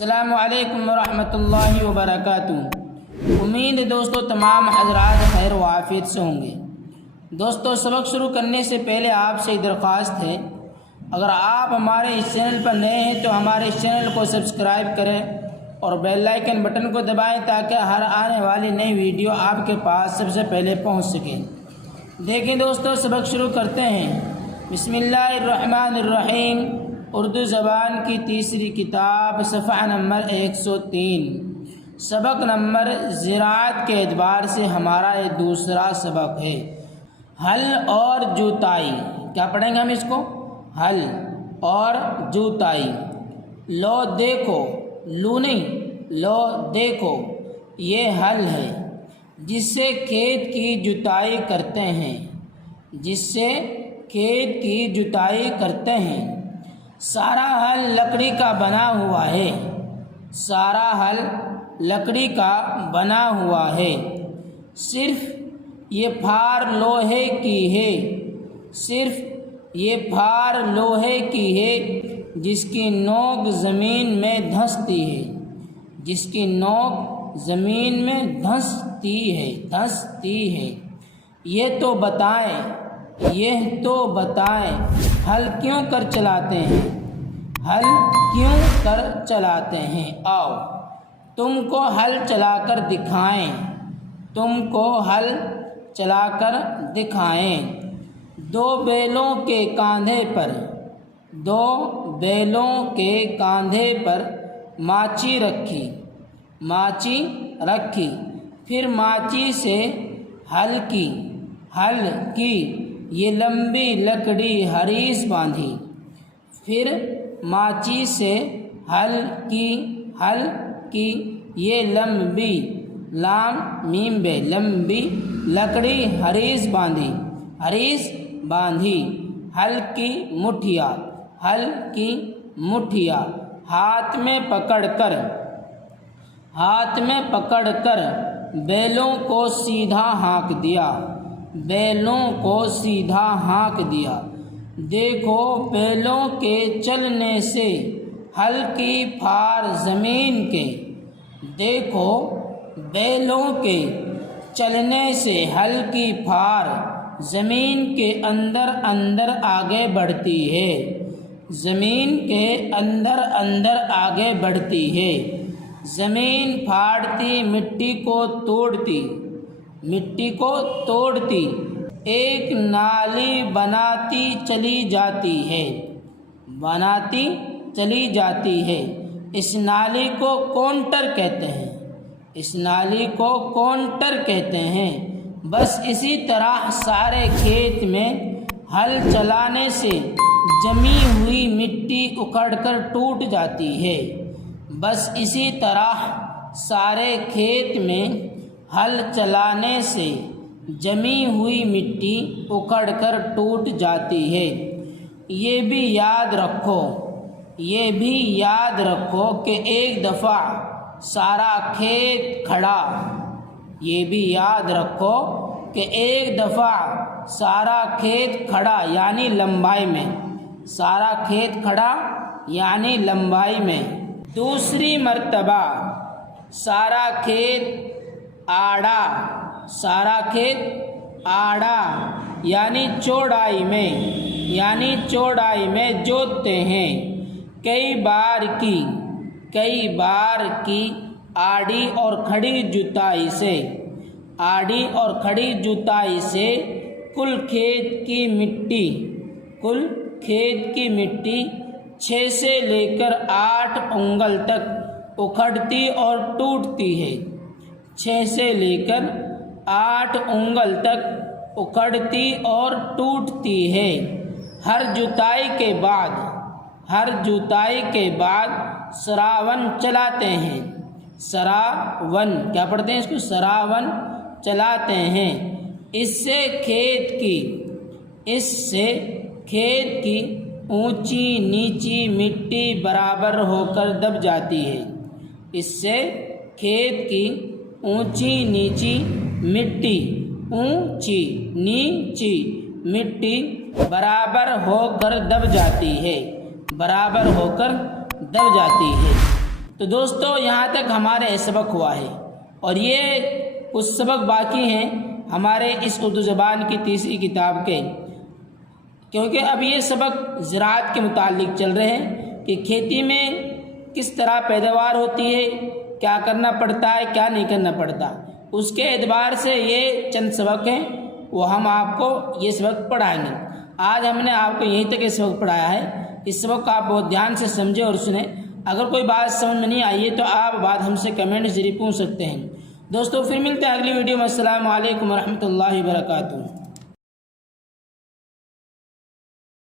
السلام علیکم ورحمۃ اللہ وبرکاتہ۔ امید ہے دوستو تمام حضرات خیر و عافیت سے ہوں گے۔ دوستو سبق شروع کرنے سے پہلے آپ سے درخواست ہے، اگر آپ ہمارے اس چینل پر نئے ہیں تو ہمارے اس چینل کو سبسکرائب کریں اور بیل آئیکن بٹن کو دبائیں تاکہ ہر آنے والی نئی ویڈیو آپ کے پاس سب سے پہلے پہنچ سکے۔ دیکھیں دوستو سبق شروع کرتے ہیں۔ بسم اللہ الرحمن الرحیم۔ اردو زبان کی تیسری کتاب، صفحہ نمبر 103، سبق نمبر زراعت کے اعتبار سے ہمارا یہ دوسرا سبق ہے۔ ہل اور جوتائی، کیا پڑھیں گے ہم اس کو؟ ہل اور جوتائی۔ لو دیکھو، لو نہیں، لو دیکھو، یہ ہل ہے جس سے کھیت کی جوتائی کرتے ہیں، جس سے کھیت کی جوتائی کرتے ہیں۔ سارا ہل لکڑی کا بنا ہوا ہے، سارا ہل لکڑی کا بنا ہوا ہے، صرف یہ پھار لوہے کی ہے، صرف یہ پھار لوہے کی ہے جس کی نوک زمین میں دھنستی ہے، جس کی نوک زمین میں دھنستی ہے۔ یہ تو بتائیں ہل کیوں کر چلاتے ہیں، ہل کیوں کر چلاتے ہیں؟ آؤ تم کو ہل چلا کر دکھائیں، تم کو ہل چلا کر دکھائیں۔ دو بیلوں کے کاندھے پر، دو بیلوں کے کاندھے پر ماچی رکھی، پھر ماچی سے ہل کی یہ لمبی لکڑی ہریس باندھی، پھر ماچی سے ہل کی یہ لمبی لام میم بے لمبی لکڑی ہریس باندھی، ہل کی مٹھیا ہاتھ میں پکڑ کر بیلوں کو سیدھا ہانک دیا، دیکھو بیلوں کے چلنے سے ہل کی پھار زمین کے، دیکھو بیلوں کے چلنے سے ہل کی پھار زمین کے اندر آگے بڑھتی ہے، زمین کے اندر آگے بڑھتی ہے۔ زمین پھاڑتی مٹی کو توڑتی ایک نالی بناتی چلی جاتی ہے، اس نالی کو کونٹر کہتے ہیں۔ بس اسی طرح سارے کھیت میں ہل چلانے سے جمی ہوئی مٹی اکھڑ کر ٹوٹ جاتی ہے، بس اسی طرح سارے کھیت میں ہل چلانے سے جمی ہوئی مٹی اکھڑ کر ٹوٹ جاتی ہے۔ یہ بھی یاد رکھو کہ ایک دفعہ سارا کھیت کھڑا یعنی لمبائی میں، سارا کھیت کھڑا یعنی لمبائی میں۔ دوسری مرتبہ سارا کھیت آڑا یعنی چوڑائی میں جوتتے ہیں۔ کئی بار کی آڑی اور کھڑی جوتائی سے کل کھیت کی مٹی 6 سے لے کر 8 انگل تک اکھڑتی اور ٹوٹتی ہے، 6 سے لے کر 8 انگل تک اکھڑتی اور ٹوٹتی ہے۔ ہر جوتائی کے بعد سراون چلاتے ہیں، سراون کیا پڑھتے ہیں اس کو؟ سراون چلاتے ہیں۔ اس سے کھیت کی اونچی نیچی مٹی برابر ہو کر دب جاتی ہے، اس سے کھیت کی اونچی نیچی مٹی برابر ہو کر دب جاتی ہے، تو دوستو یہاں تک ہمارے سبق ہوا ہے، اور یہ کچھ سبق باقی ہیں ہمارے اس اردو زبان کی تیسری کتاب کے، کیونکہ اب یہ سبق زراعت کے متعلق چل رہے ہیں کہ کھیتی میں کس طرح پیداوار ہوتی ہے، کیا کرنا پڑتا ہے، کیا نہیں کرنا پڑتا۔ اس کے اعتبار سے یہ چند سبق ہیں، وہ ہم آپ کو یہ سبق پڑھائیں گے۔ آج ہم نے آپ کو یہیں تک یہ سبق پڑھایا ہے۔ اس سبق کو آپ بہت دھیان سے سمجھیں اور سنیں۔ اگر کوئی بات سمجھ میں نہیں آئی ہے تو آپ بات ہم سے کمنٹ ضرور پوچھ سکتے ہیں۔ دوستو پھر ملتے ہیں اگلی ویڈیو میں۔ السلام علیکم ورحمۃ اللہ وبرکاتہ۔